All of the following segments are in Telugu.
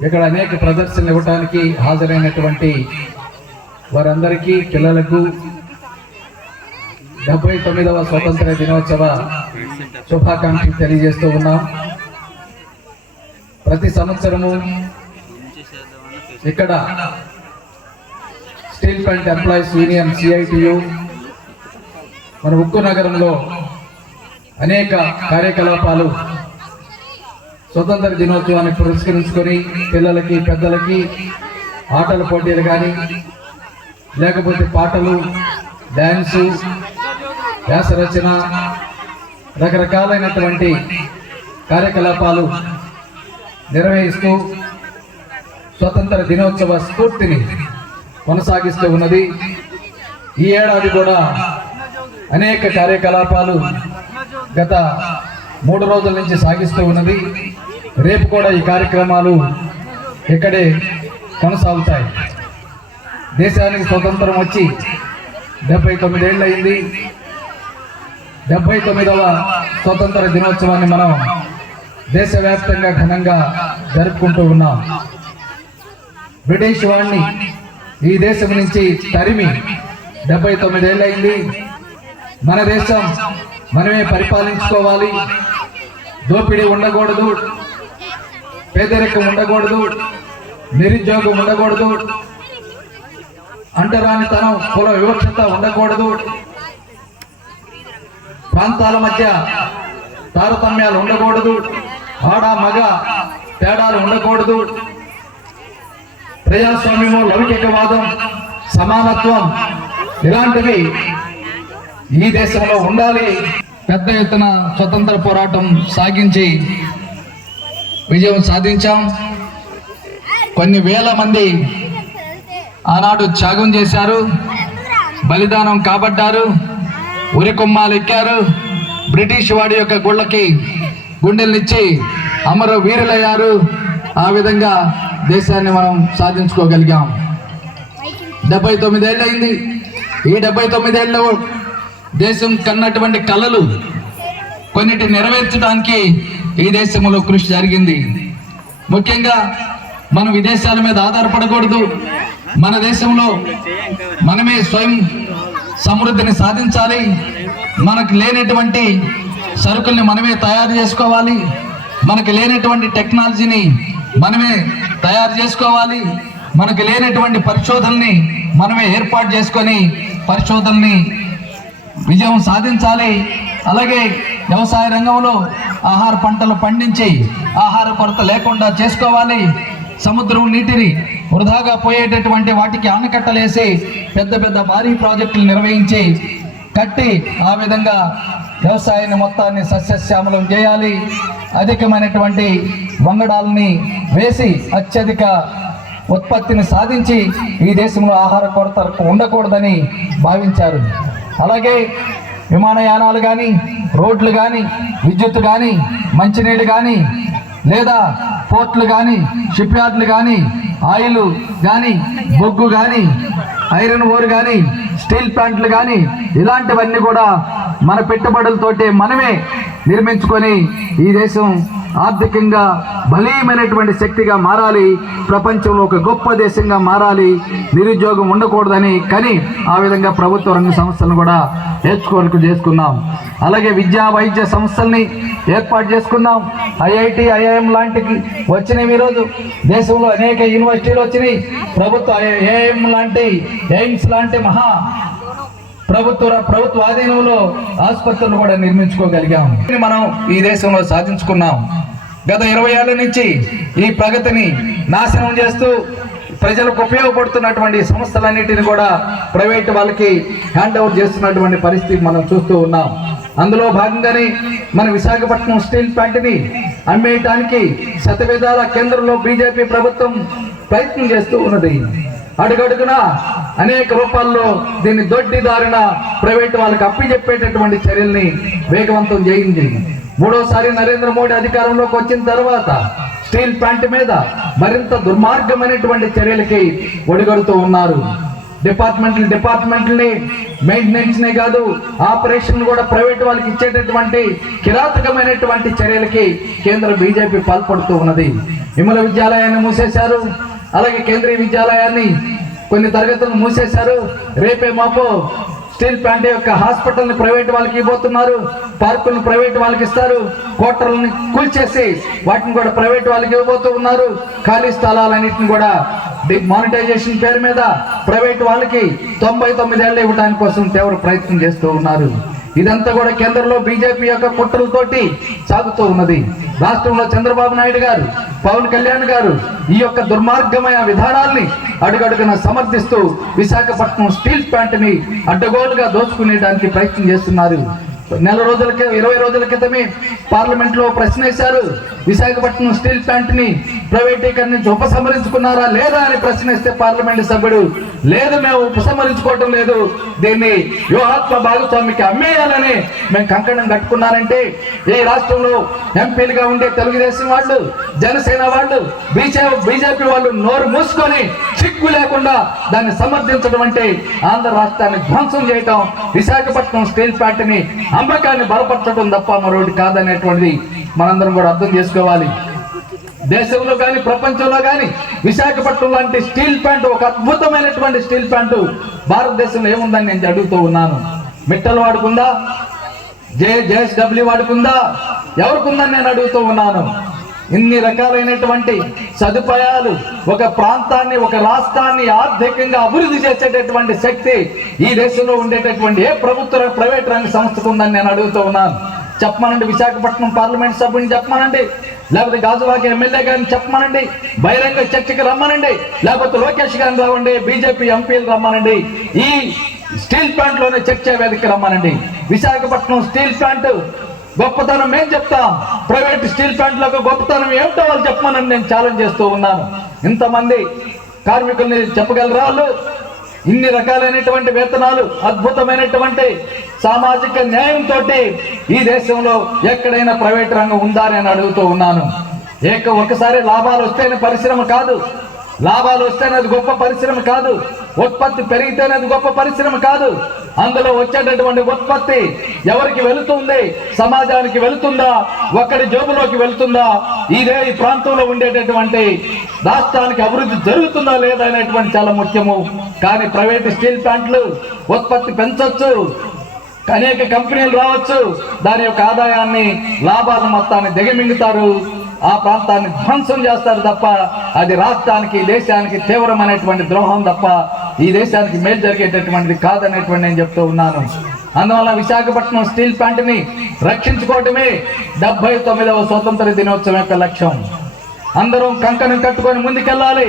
ఇక్కడ అనేక ప్రదర్శనలు ఇవ్వడానికి హాజరైనటువంటి వారందరికీ పిల్లలకు డెబ్బై తొమ్మిదవ స్వతంత్ర దినోత్సవ శుభాకాంక్షలు తెలియజేస్తూ ఉన్నాం. ప్రతి సంవత్సరము ఇక్కడ steel plant employees union CITU మన ఉక్కు నగరంలో అనేక కార్యకలాపాలు స్వతంత్ర దినోత్సవాన్ని పురస్కరించుకొని పిల్లలకి పెద్దలకి ఆటల పోటీలు కానీ లేకపోతే పాటలు డ్యాన్సు వ్యాసరచన రకరకాలైనటువంటి కార్యకలాపాలు నిర్వహిస్తూ స్వతంత్ర దినోత్సవ స్ఫూర్తిని కొనసాగిస్తూ ఉన్నది. ఈ ఏడాది కూడా అనేక కార్యకలాపాలు గత మూడు రోజుల నుంచి సాగిస్తూ ఉన్నది. రేపు కూడా ఈ కార్యక్రమాలు ఇక్కడే కొనసాగుతాయి. దేశానికి స్వతంత్రం వచ్చి డెబ్బై తొమ్మిదేళ్ళు అయింది. డెబ్బై తొమ్మిదవ స్వతంత్ర దినోత్సవాన్ని మనం దేశవ్యాప్తంగా ఘనంగా జరుపుకుంటూ ఉన్నాం. బ్రిటిష్ వాడిని ఈ దేశం నుంచి తరిమి డెబ్బై తొమ్మిదేళ్ళయింది మన దేశం మనమే పరిపాలించుకోవాలి. దోపిడీ ఉండకూడదు. పేదరికం ఉండకూడదు నిరుద్యోగం ఉండకూడదు అంటరానితనం కుల వివక్షత ఉండకూడదు. ప్రాంతాల మధ్య తారతమ్యాలు ఉండకూడదు ఆడ మగ తేడాలు ఉండకూడదు. ప్రజాస్వామ్యము లౌకికవాదం సమానత్వం ఇలాంటివి ఈ దేశంలో ఉండాలి. పెద్ద ఎత్తున స్వతంత్ర పోరాటం సాగించి విజయం సాధించాం. కొన్ని వేల మంది ఆనాడు త్యాగం చేశారు. బలిదానం కాబడ్డారు. ఉరి కొమ్మాలు ఎక్కారు. బ్రిటిష్ వాడి యొక్క గుళ్ళకి గుండెల్నిచ్చి అమర వీరులయ్యారు ఆ విధంగా దేశాన్ని మనం సాధించుకోగలిగాం. డెబ్బై తొమ్మిదేళ్ళు అయింది ఈ డెబ్బై తొమ్మిదేళ్ళు దేశం కన్నటువంటి కళలు కొన్నిటి నెరవేర్చడానికి ఈ దేశంలో కృషి జరిగింది. ముఖ్యంగా మనం విదేశాల మీద ఆధారపడకూడదు. మన దేశంలో మనమే స్వయం సమృద్ధిని సాధించాలి. మనకు లేనటువంటి సరుకుల్ని మనమే తయారు చేసుకోవాలి. మనకు లేనటువంటి టెక్నాలజీని మనమే తయారు చేసుకోవాలి. మనకు లేనటువంటి పరిశోధనని మనమే ఏర్పాటు చేసుకొని పరిశోధనని విజయం సాధించాలి. అలాగే వ్యవసాయ రంగంలో ఆహార పంటలు పండించి ఆహార కొరత లేకుండా చేసుకోవాలి. సముద్రం నీటిని వృధాగా పోయేటటువంటి వాటికి ఆనకట్టలేసి పెద్ద పెద్ద భారీ ప్రాజెక్టులు నిర్వహించి కట్టి ఆ విధంగా వ్యవసాయాన్ని మొత్తాన్ని సస్యశ్యామలం చేయాలి. అధికమైనటువంటి వంగడాలని వేసి అత్యధిక ఉత్పత్తిని సాధించి ఈ దేశంలో ఆహార కొరత ఉండకూడదని భావించారు. అలాగే విమానయానాలు కానీ రోడ్లు కానీ విద్యుత్ కానీ మంచినీళ్ళు కానీ లేదా పోర్ట్లు కానీ షిప్ యార్డ్లు కానీ ఆయిల్ కానీ బొగ్గు కానీ ఐరన్ ఓర్ కానీ స్టీల్ ప్లాంట్లు కానీ ఇలాంటివన్నీ కూడా మన పెట్టుబడులతోటే మనమే నిర్మించుకొని ఈ దేశం ఆర్థికంగా బలీయమైనటువంటి శక్తిగా మారాలి. ప్రపంచంలో ఒక గొప్ప దేశంగా మారాలి. నిరుద్యోగం ఉండకూడదని కానీ ఆ విధంగా ప్రభుత్వ రంగ సంస్థలను కూడా నేర్చుకోవడానికి చేసుకున్నాం. అలాగే విద్యా వైద్య సంస్థల్ని ఏర్పాటు చేసుకున్నాం. ఐఐటి ఐఐఎం లాంటివి వచ్చినాయి ఈరోజు. దేశంలో అనేక యూనివర్సిటీలు వచ్చినాయి. ప్రభుత్వ ఏఎం లాంటి ఎయిమ్స్ లాంటి మహా ప్రభుత్వ ప్రభుత్వ ఆధీనంలో ఆసుపత్రులు కూడా నిర్మించుకోగలిగాం. మనం ఈ దేశంలో సాధించుకున్నాం. గత ఇరవై ఏళ్ళ నుంచి ఈ ప్రగతిని నాశనం చేస్తూ ప్రజలకు ఉపయోగపడుతున్నటువంటి సంస్థలన్నిటిని కూడా ప్రైవేట్ వాళ్ళకి హ్యాండ్ ఓవర్ చేస్తున్నటువంటి పరిస్థితి మనం చూస్తూ ఉన్నాం. అందులో భాగంగానే మన విశాఖపట్నం స్టీల్ ప్లాంట్ని అమ్మేయటానికి శతవిధాల కేంద్రంలో బీజేపీ ప్రభుత్వం ప్రయత్నం చేస్తూ ఉన్నది. అడుగడుగున అనేక రూపాల్లో దీన్ని దొడ్డిదారిన ప్రైవేట్ వాళ్ళకి అప్పిచెప్పేటటువంటి చర్యల్ని వేగవంతం చేయింది. మూడోసారి నరేంద్ర మోడీ అధికారంలోకి వచ్చిన తర్వాత స్టీల్ ప్లాంట్ మీద మరింత దుర్మార్గమైనటువంటి చర్యలకి ఒడిగడుతూ ఉన్నారు. డిపార్ట్మెంట్లు డిపార్ట్మెంట్ని మెయింటెనెన్స్నే కాదు ఆపరేషన్ కూడా ప్రైవేట్ వాళ్ళకి ఇచ్చేటటువంటి కిరాతకమైనటువంటి చర్యలకి కేంద్ర బీజేపీ పాల్పడుతూ ఉన్నది. విమల విద్యాలయాన్ని మూసేశారు అలాగే కేంద్రీయ విద్యాలయాన్ని కొన్ని తరగతులను మూసేశారు. రేపే మాపో స్టీల్ ప్లాంట్ యొక్క హాస్పిటల్ని ప్రైవేట్ వాళ్ళకి ఇవ్వబోతున్నారు. పార్కులను ప్రైవేట్ వాళ్ళకి ఇస్తారు. కోటర్లని కూల్చేసి వాటిని కూడా ప్రైవేట్ వాళ్ళకి ఇవ్వబోతూ ఉన్నారు. ఖాళీ స్థలాలన్నింటిని కూడా మానిటైజేషన్ పేరు మీద ప్రైవేట్ వాళ్ళకి తొంభై తొమ్మిదేళ్ళు ఇవ్వడానికి కోసం తీవ్ర ప్రయత్నం చేస్తూ ఉన్నారు. ఇదంతా కూడా కేంద్రంలో బీజేపీ యొక్క కుట్రలతోటి సాగుతూ ఉన్నది. రాష్ట్రంలో చంద్రబాబు నాయుడు గారు పవన్ కళ్యాణ్ గారు ఈ యొక్క దుర్మార్గమైన విధానాల్ని అడుగడుగున సమర్థిస్తూ విశాఖపట్నం స్టీల్ ప్లాంట్ని అడ్డగోలుగా దోచుకునేడానికి ప్రయత్నం చేస్తున్నారు. నెల రోజుల ఇరవై రోజుల క్రితమే పార్లమెంట్లో ప్రశ్న వేశారు విశాఖపట్నం స్టీల్ ప్లాంట్ని ప్రైవేటీకరణ నుంచి ఉపసంహరించుకున్నారా లేదా అని ప్రశ్న వేస్తే పార్లమెంట్ సభ్యుడు లేదు మేము ఉపసంహరించుకోవటం లేదు దీన్ని వ్యూహాత్మ భాగస్వామికి అమ్మేయాలని మేము కంకణం కట్టుకున్నారంటే ఈ రాష్ట్రంలో ఎంపీలుగా ఉండే తెలుగుదేశం వాళ్ళు జనసేన వాళ్ళు బీజేపీ బీజేపీ వాళ్ళు నోరు మూసుకొని చిక్కు లేకుండా దాన్ని సమర్థించడం అంటే ఆంధ్ర రాష్ట్రాన్ని ధ్వంసం చేయటం విశాఖపట్నం స్టీల్ ప్లాంట్ని అమ్మకాన్ని బలపరచడం తప్ప మరొకటి కాదనేటువంటిది మనందరం కూడా అర్థం చేసుకోవాలి దేశంలో కానీ ప్రపంచంలో కానీ విశాఖపట్నం లాంటి స్టీల్ ప్యాంటు ఒక అద్భుతమైనటువంటి స్టీల్ ప్యాంటు భారతదేశంలో ఏముందని నేను అడుగుతూ ఉన్నాను. మిట్టలు వాడుకుందా? జే జేఎస్డబ్ల్యూ వాడుకుందా? ఎవరికుందని నేను అడుగుతూ ఉన్నాను. ఇన్ని రకాలైనటువంటి సదుపాయాలు ఒక ప్రాంతాన్ని ఒక రాష్ట్రాన్ని ఆర్థికంగా అభివృద్ధి చేసేటటువంటి శక్తి ఈ దేశంలో ఉండేటటువంటి ఏ ప్రభుత్వ ప్రైవేట్ రంగ సంస్థకు ఉందని నేను అడుగుతూ ఉన్నాను. చెప్పమనండి విశాఖపట్నం పార్లమెంట్ సభ్యుని చెప్పమనండి. లేకపోతే గాజువాకి ఎమ్మెల్యే గారిని చెప్పమనండి. బహిరంగ చర్చకి రమ్మనండి. లేకపోతే లోకేష్ గారిని రావండి. బీజేపీ ఎంపీలు రమ్మనండి. ఈ స్టీల్ ప్లాంట్లోనే చర్చా వేదిక రమ్మనండి. విశాఖపట్నం స్టీల్ ప్లాంట్ గొప్పతనం ఏం చెప్తాం? ప్రైవేట్ స్టీల్ ప్లాంట్లకు గొప్పతనం ఏమిటో వాళ్ళు చెప్పమని నేను ఛాలెంజ్ చేస్తూ ఉన్నాను. ఇంతమంది కార్మికుల్ని చెప్పగలరా వాళ్ళు? ఇన్ని రకాలైనటువంటి వేతనాలు అద్భుతమైనటువంటి సామాజిక న్యాయంతో ఈ దేశంలో ఎక్కడైనా ప్రైవేట్ రంగం ఉందా అని నేను అడుగుతూ ఉన్నాను. ఏక ఒకసారి లాభాలు వస్తేనే పరిశ్రమ కాదు. లాభాలు వస్తేనే అది గొప్ప పరిశ్రమ కాదు. ఉత్పత్తి పెరిగితేనే అది గొప్ప పరిశ్రమ కాదు. అందులో వచ్చేటటువంటి ఉత్పత్తి ఎవరికి వెళుతుంది? సమాజానికి వెళుతుందా? ఒక్కడి జోబులోకి వెళుతుందా? ఇదే ఈ ప్రాంతంలో ఉండేటటువంటి రాష్ట్రానికి అభివృద్ధి జరుగుతుందా లేదా అనేటువంటి చాలా ముఖ్యము. కానీ ప్రైవేట్ స్టీల్ ప్లాంట్లు ఉత్పత్తి పెంచవచ్చు అనేక కంపెనీలు రావచ్చు. దాని యొక్క ఆదాయాన్ని లాభాల మొత్తాన్ని దిగమింగుతారు. ఆ ప్రాంతాన్ని ధ్వంసం చేస్తారు తప్ప అది రాష్ట్రానికి దేశానికి తీవ్రమైనటువంటి ద్రోహం తప్ప ఈ దేశానికి మేలు జరిగేటటువంటిది కాదనేటువంటి నేను చెప్తూ ఉన్నాను. అందువల్ల విశాఖపట్నం స్టీల్ ప్లాంట్ని రక్షించుకోవటమే డెబ్బై తొమ్మిదవ స్వతంత్ర దినోత్సవం యొక్క లక్ష్యం. అందరం కంకణం కట్టుకొని ముందుకెళ్ళాలి.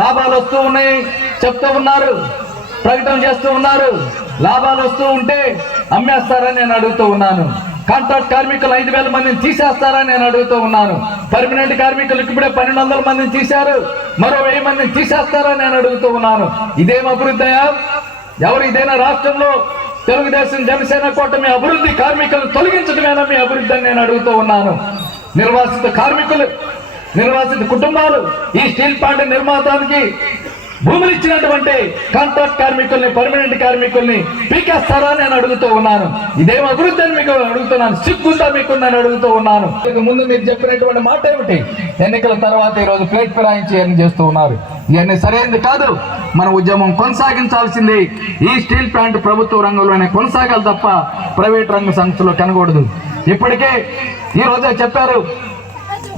లాభాలు వస్తూ ఉన్నాయి చెప్తూ ఉన్నారు ప్రకటన చేస్తూ ఉన్నారు. లాభాలు వస్తూ ఉంటే అమ్మేస్తారని నేను అడుగుతూ ఉన్నాను. కాంట్రాక్ట్ కార్మికులు ఐదు వేల మందిని తీసేస్తారని నేను అడుగుతూ ఉన్నాను. పర్మనెంట్ కార్మికులకు ఇప్పుడే పన్నెండు వందల మందిని తీశారు. మరో వెయ్యి మందిని తీసేస్తారని నేను అడుగుతూ ఉన్నాను. ఇదేం అభివృద్ధయా ఎవరు ఇదైనా రాష్ట్రంలో తెలుగుదేశం జనసేన కూటమి అభివృద్ధి కార్మికులను తొలగించడమేనా మీ అభివృద్ధి అని నేను అడుగుతూ ఉన్నాను. నిర్వాసిత కార్మికులు నిర్వాసిత కుటుంబాలు ఈ స్టీల్ ప్లాంట్ నిర్మాతానికి భూములు ఇచ్చినటువంటి కాంట్రాక్ట్ కార్మికుల్ని పర్మనెంట్ కార్మికుల్ని పీకేస్తారా అని నేను అడుగుతూ ఉన్నాను. ఇదేం అభివృద్ధి అని మీకు అడుగుతున్నాను సిగ్గుందా మీకు నేను అడుగుతూ ఉన్నాను. ముందు మీరు చెప్పినటువంటి మాట ఏమిటి? ఎన్నికల తర్వాత ఈరోజు ప్లేట్ ఫిరాయించి ఇవన్నీ చేస్తూ ఉన్నారు. ఇవన్నీ సరైనది కాదు. మన ఉద్యమం కొనసాగించాల్సింది. ఈ స్టీల్ ప్లాంట్ ప్రభుత్వ రంగంలోనే కొనసాగాలి తప్ప ప్రైవేట్ రంగ సంస్థలో కనకూడదు. ఇప్పటికే ఈరోజే చెప్పారు.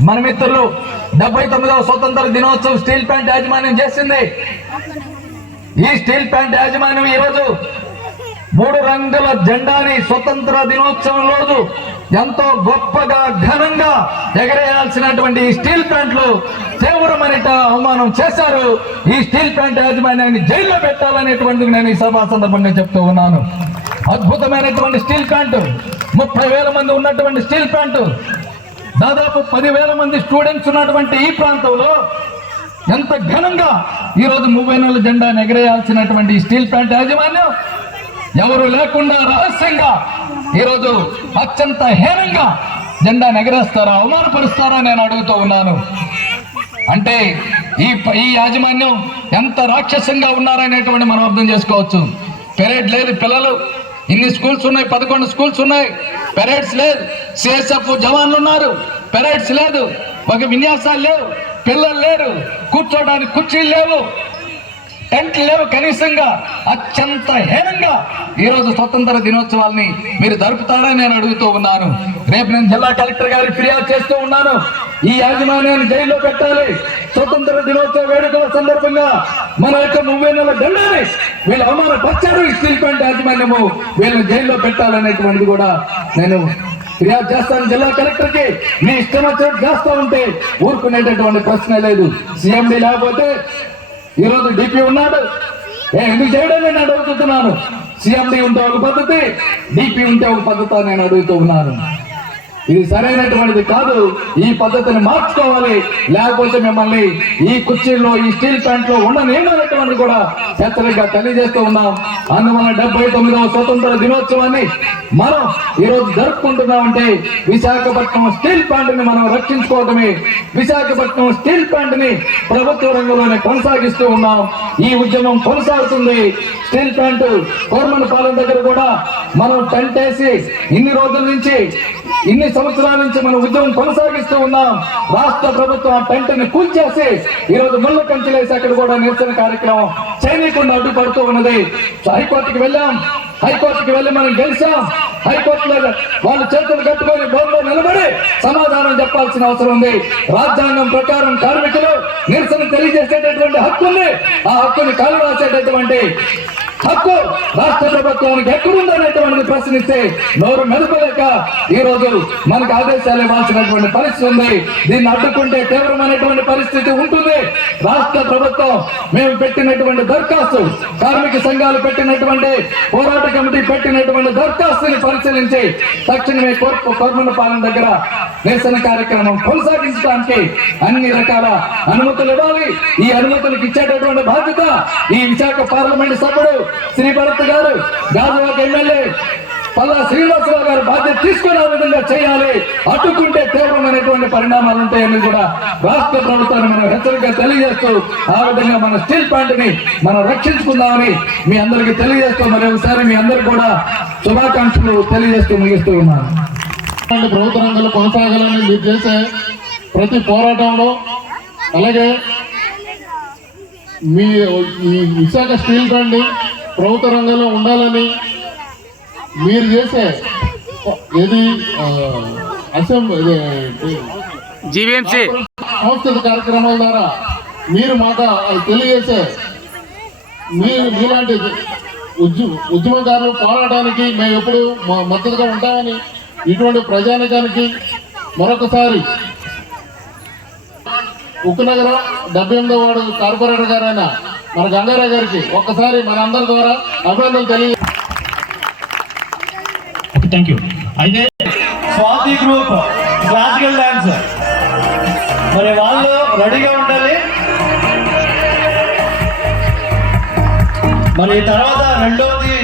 మన మిత్రులు డెబ్బై తొమ్మిదవ స్వతంత్ర దినోత్సవం స్టీల్ ప్లాంట్ యాజమాన్యం చేసింది. ఈ స్టీల్ ప్లాంట్ యాజమాన్యం ఈరోజు మూడు రంగుల జెండాని స్వతంత్ర దినోత్సవం రోజు ఎంతో గొప్పగా ఘనంగా ఎగరేయాల్సినటువంటి ఈ స్టీల్ ప్లాంట్లో అవమానం చేశారు. ఈ స్టీల్ ప్లాంట్ యాజమాన్యాన్ని జైల్లో పెట్టాలనేటువంటి నేను ఈ సభా సందర్భంగా చెప్తూ ఉన్నాను. అద్భుతమైనటువంటి స్టీల్ ప్లాంట్ ముప్పై వేల మంది ఉన్నటువంటి స్టీల్ ప్లాంట్ దాదాపు పదివేల మంది స్టూడెంట్స్ ఉన్నటువంటి ఈ ప్రాంతంలో ఎంత ఘనంగా ఈరోజు ముప్పై నెలల జెండాను ఎగరేయాల్సినటువంటి స్టీల్ ప్లాంట్ యాజమాన్యం ఎవరు లేకుండా రహస్యంగా ఈరోజు అత్యంత హేనంగా జెండా ఎగరేస్తారా అవమానపరుస్తారా నేను అడుగుతూ ఉన్నాను. అంటే ఈ ఈ యాజమాన్యం ఎంత రాక్షసంగా ఉన్నారనేటువంటి మనం అర్థం చేసుకోవచ్చు. పెరేడ్ లేని పిల్లలు ఇన్ని స్కూల్స్ ఉన్నాయి పదకొండు స్కూల్స్ ఉన్నాయి. పెరేడ్స్ లేదు. సిఎస్ఎఫ్ జవాన్లు ఉన్నారు. పెరేడ్స్ లేదు. ఒక విన్యాసాలు లేవు. పిల్లలు లేరు. కూర్చోడానికి కుర్చీలు లేవు. టెంట్ లేవు కనీసంగా. అత్యంత హేనంగా. ఈరోజు స్వతంత్ర దినోత్సవాల్ని మీరు జరుపుతారని నేను అడుగుతూ ఉన్నాను. రేపు నేను జిల్లా కలెక్టర్ గారికి ఫిర్యాదు చేస్తూ ఉన్నాను. ఈ యాజమాన్యాన్ని జైల్లో పెట్టాలి. స్వతంత్ర దినోత్సవ వేడుకల సందర్భంగా మన యొక్క మువ్వేనెల వీళ్ళ వీళ్ళు అవమానపరిచారు ఈ స్టీల్ ప్లాంట్ యాజమాన్యము వీళ్ళని జైల్లో పెట్టాలనేటువంటిది కూడా నేను ఫిర్యాదు చేస్తాను. జిల్లా కలెక్టర్కి మీ ఇష్టం వచ్చినట్టు చేస్తా ఉంటే ఊరుకునేటటువంటి ప్రశ్న లేదు. సీఎండి లేకపోతే ఈరోజు డిపి ఉన్నాడు. ఏ ఎందుకు చేయడం నేను అడుగుతున్నాను? సీఎండి ఉంటే ఒక పద్ధతి డిపి ఉంటే ఒక పద్ధతి నేను అడుగుతూ ఉన్నాను. ఇది సరైనటువంటిది కాదు. ఈ పద్ధతిని మార్చుకోవాలి. లేకపోతే మిమ్మల్ని ఈ కుర్చీల్లో ఈ స్టీల్ ప్లాంట్లో ఉండనేమనేటువంటి కూడా హెచ్చరికగా తెలియజేస్తూ ఉన్నాం. అందువల్ల డెబ్బై తొమ్మిదవ స్వతంత్ర దినోత్సవాన్ని మనం ఈరోజు జరుపుకుంటున్నామంటే విశాఖపట్నం స్టీల్ ప్లాంట్ని మనం రక్షించుకోవటమే. విశాఖపట్నం స్టీల్ ప్లాంట్ని ప్రభుత్వ రంగంలోనే కొనసాగిస్తూ ఉన్నాం. ఈ ఉద్యమం కొనసాగుతుంది. స్టీల్ ప్లాంట్ కోర్మన్ పాలెం దగ్గర కూడా మనం టెంట్ వేసి ఇన్ని రోజుల నుంచి ఇన్ని సంవత్సరాల నుంచి మనం ఉద్యమం కొనసాగిస్తూ ఉన్నాం. రాష్ట్ర ప్రభుత్వం ఆ టెంట్ని కూల్చేసి ఈ రోజు ముళ్ళ కంచెలేసి అక్కడ కూడా నిరసన కార్యక్రమం చేయకుండా అడ్డుపడుతూ ఉన్నది. హైకోర్టుకి వెళ్ళాం. హైకోర్టుకి వెళ్ళి మనం గెలిచాం. హైకోర్టులో వాళ్ళు చేతులు కట్టుకొని బోర్లో నిలబడి సమాధానం చెప్పాల్సిన అవసరం ఉంది. రాజ్యాంగం ప్రకారం కార్మికులు నిరసన తెలియజేసేటటువంటి హక్కు ఉంది. ఆ హక్కుని కాలు రాసేటటువంటి హక్కు రాష్ట్ర ప్రభుత్వానికి ఎక్కడుందనేటువంటి ప్రశ్నిస్తే నోరు మెదపలేక ఈ రోజు మనకు ఆదేశాలు ఇవ్వాల్సినటువంటి పరిస్థితి ఉంది. దీన్ని అడ్డుకుంటే తీవ్రమైనటువంటి పరిస్థితి ఉంటుంది. రాష్ట్ర ప్రభుత్వం మేము పెట్టినటువంటి దరఖాస్తు కార్మిక సంఘాలు పెట్టినటువంటి పోరాట కమిటీ పెట్టినటువంటి దరఖాస్తుని పరిశీలించి తక్షణమే కోర్టు పాలన దగ్గర నిరసన కార్యక్రమం కొనసాగించడానికి అన్ని రకాల అనుమతులు ఇవ్వాలి. ఈ అనుమతులకు ఇచ్చేటటువంటి బాధ్యత ఈ విశాఖ పార్లమెంట్ సభ్యుడు శ్రీ భరత్ గారు గాజువాక ఎమ్మెల్యే పల్లా శ్రీనివాసరావు గారు బాధ్యత తీసుకునే విధంగా చేయాలి. అడ్డుకుంటే తీవ్రమైనటువంటి పరిణామాలు ఉంటాయని కూడా రాష్ట్ర ప్రభుత్వాన్ని మనం హెచ్చరిక తెలియజేస్తూ ఆ విధంగా మన స్టీల్ ప్లాంట్ని మనం రక్షించుకుందామని మీ అందరికీ తెలియజేస్తూ మరి ఒకసారి మీ అందరికి కూడా శుభాకాంక్షలు తెలియజేస్తూ ముగిస్తూ ఉన్నాను. ఇలాంటి ప్రభుత్వ రంగంలో కొనసాగాలని మీరు చేసే ప్రతి పోరాటంలో అలాగే మీ విశాఖ స్టీల్ ప్లాంట్ ప్రభుత్వ రంగంలో ఉండాలని మీరు చేసే ఏది అసెంబ్లీ సంస్కృత కార్యక్రమాల ద్వారా మీరు మాకు తెలియజేసే మీరు మీలాంటి ఉద్యమ ఉద్యమకారులు పోరాటానికి మేము ఎప్పుడు మద్దతుగా ఉంటామని ఇటువంటి ప్రజానికానికి మరొకసారి ఉక్కునగరం డెబ్బై ఎనిమిదో వార్డు కార్పొరేటర్ గారైన మన గంగారావు గారికి ఒక్కసారి మనందరి ద్వారా అభినందనలు తెలియ థ్యాంక్ యూ అయితే స్వాతి గ్రూప్ క్లాసికల్ డాన్స్ మరి వాళ్ళు రెడీగా ఉండాలి. మరి తర్వాత రెండవది